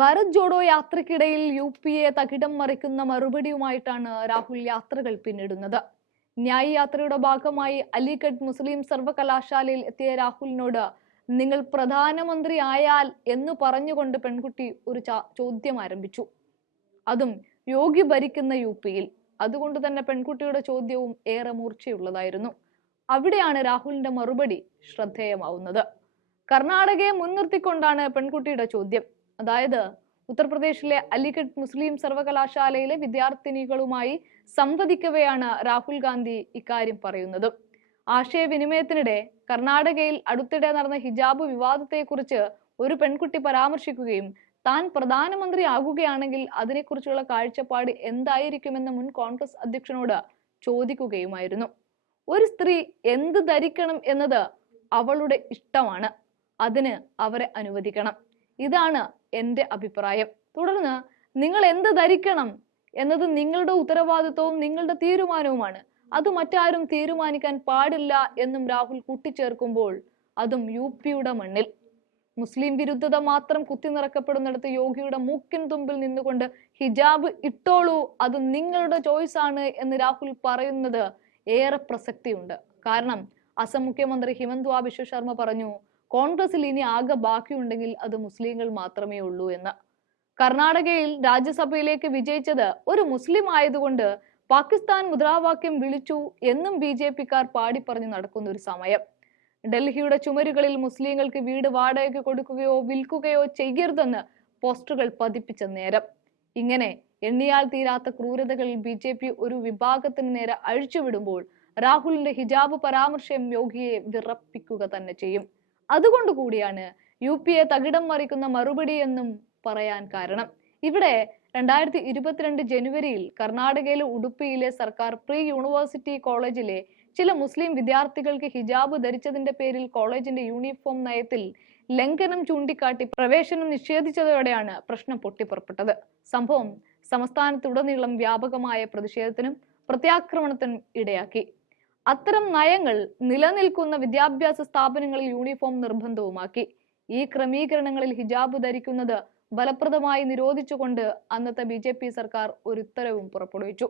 ഭാരത് ജോഡോ യാത്രക്കിടയിൽ U P A തകിടം മറിക്കുന്ന മറുപടിയുമായിട്ടാണ് രാഹുൽ യാത്രകൾ പിന്നിടുന്നത്. ന്യായ് യാത്രയുടെ ഭാഗമായി അലിഗഡ് മുസ്ലിം സർവകലാശാലയിൽ എത്തിയ രാഹുലിനോട് നിങ്ങൾ പ്രധാനമന്ത്രി ആയാൽ എന്ന് പറഞ്ഞുകൊണ്ട് പെൺകുട്ടി ഒരു ചോദ്യം ആരംഭിച്ചു. അതും യോഗി ഭരിക്കുന്ന യു പിയിൽ അതുകൊണ്ട് തന്നെ പെൺകുട്ടിയുടെ ചോദ്യവും ഏറെ മൂർച്ചയുള്ളതായിരുന്നു. അവിടെയാണ് രാഹുലിന്റെ മറുപടി ശ്രദ്ധേയമാവുന്നത്. കർണാടകയെ മുൻനിർത്തിക്കൊണ്ടാണ് പെൺകുട്ടിയുടെ ചോദ്യം. അതായത് ഉത്തർപ്രദേശിലെ അലിഗഡ് മുസ്ലിം സർവകലാശാലയിലെ വിദ്യാർത്ഥിനികളുമായി സംവദിക്കവെയാണ് രാഹുൽ ഗാന്ധി ഇക്കാര്യം പറയുന്നത്. ആശയവിനിമയത്തിനിടെ കർണാടകയിൽ അടുത്തിടെ നടന്ന ഹിജാബ് വിവാദത്തെക്കുറിച്ച് ഒരു പെൺകുട്ടി പരാമർശിക്കുകയും താൻ പ്രധാനമന്ത്രി ആകുകയാണെങ്കിൽ അതിനെക്കുറിച്ചുള്ള കാഴ്ചപ്പാട് എന്തായിരിക്കുമെന്ന് മുൻ കോൺഗ്രസ് അധ്യക്ഷനോട് ചോദിക്കുകയുമായിരുന്നു. ഒരു സ്ത്രീ എന്ത് ധരിക്കണം എന്നത് അവളുടെ ഇഷ്ടമാണ്. അതിന് അവരെ അനുവദിക്കണം. ഇതാണ് എന്റെ അഭിപ്രായം. തുടർന്ന് നിങ്ങൾ എന്ത് ധരിക്കണം എന്നത് നിങ്ങളുടെ ഉത്തരവാദിത്വവും നിങ്ങളുടെ തീരുമാനവുമാണ്. അത് മറ്റാരും തീരുമാനിക്കാൻ പാടില്ല എന്നും രാഹുൽ കൂട്ടിച്ചേർക്കുമ്പോൾ അതും യു പിയുടെ മണ്ണിൽ. മുസ്ലിം വിരുദ്ധത മാത്രം കുത്തി നിറക്കപ്പെടുന്നിടത്ത് യോഗിയുടെ മൂക്കിൻ തുമ്പിൽ നിന്നുകൊണ്ട് ഹിജാബ് ഇട്ടോളൂ അത് നിങ്ങളുടെ ചോയ്സ് ആണ് എന്ന് രാഹുൽ പറയുന്നത് ഏറെ പ്രസക്തിയുണ്ട്. കാരണം അസം മുഖ്യമന്ത്രി ഹിമന്ത് ബിശ്വ ശർമ്മ പറഞ്ഞു കോൺഗ്രസിൽ ഇനി ആകെ ബാക്കിയുണ്ടെങ്കിൽ അത് മുസ്ലിങ്ങൾ മാത്രമേ ഉള്ളൂ എന്ന്. കർണാടകയിൽ രാജ്യസഭയിലേക്ക് വിജയിച്ചത് ഒരു മുസ്ലിം ആയതുകൊണ്ട് പാകിസ്ഥാൻ മുദ്രാവാക്യം വിളിച്ചു എന്നും ബി ജെ പിക്കാർ പാടിപ്പറഞ്ഞു നടക്കുന്ന ഒരു സമയം. ഡൽഹിയുടെ ചുമരുകളിൽ മുസ്ലിങ്ങൾക്ക് വീട് വാടകയ്ക്ക് കൊടുക്കുകയോ വിൽക്കുകയോ ചെയ്യരുതെന്ന് പോസ്റ്ററുകൾ പതിപ്പിച്ച നേരം. ഇങ്ങനെ എണ്ണിയാൽ തീരാത്ത ക്രൂരതകൾ ബി ജെ പി ഒരു വിഭാഗത്തിന് നേരെ അഴിച്ചുവിടുമ്പോൾ രാഹുലിന്റെ ഹിജാബ് പരാമർശം യോഗിയെ വിറപ്പിക്കുക തന്നെ ചെയ്യും. അതുകൊണ്ട് കൂടിയാണ് യു പി എ തകിടം മറിക്കുന്ന മറുപടി എന്നും പറയാൻ കാരണം. ഇവിടെ രണ്ടായിരത്തി ഇരുപത്തിരണ്ട് ജനുവരിയിൽ കർണാടകയിലെ ഉടുപ്പിയിലെ സർക്കാർ പ്രീ യൂണിവേഴ്സിറ്റി കോളേജിലെ ചില മുസ്ലിം വിദ്യാർത്ഥികൾക്ക് ഹിജാബ് ധരിച്ചതിന്റെ പേരിൽ കോളേജിന്റെ യൂണിഫോം നയത്തിൽ ലംഘനം ചൂണ്ടിക്കാട്ടി പ്രവേശനം നിഷേധിച്ചതോടെയാണ് പ്രശ്നം പൊട്ടിപ്പുറപ്പെട്ടത്. സംഭവം സംസ്ഥാനത്തുടനീളം വ്യാപകമായ പ്രതിഷേധത്തിനും പ്രത്യാക്രമണത്തിനും ഇടയാക്കി. അത്തരം നയങ്ങൾ നിലനിൽക്കുന്ന വിദ്യാഭ്യാസ സ്ഥാപനങ്ങളിൽ യൂണിഫോം നിർബന്ധവുമാക്കി. ഈ ക്രമീകരണങ്ങളിൽ ഹിജാബ് ധരിക്കുന്നത് ഫലപ്രദമായി നിരോധിച്ചുകൊണ്ട് അന്നത്തെ ബി ജെ പി സർക്കാർ ഒരു ഉത്തരവും പുറപ്പെടുവിച്ചു.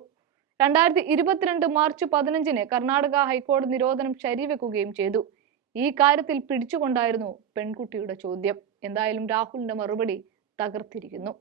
രണ്ടായിരത്തി ഇരുപത്തിരണ്ട് മാർച്ച് പതിനഞ്ചിന് കർണാടക ഹൈക്കോടതി നിരോധനം ശരിവെക്കുകയും ചെയ്തു. ഈ കാര്യത്തിൽ പിടിച്ചുകൊണ്ടായിരുന്നു പെൺകുട്ടിയുടെ ചോദ്യം. എന്തായാലും രാഹുലിന്റെ മറുപടി തകർത്തിരിക്കുന്നു.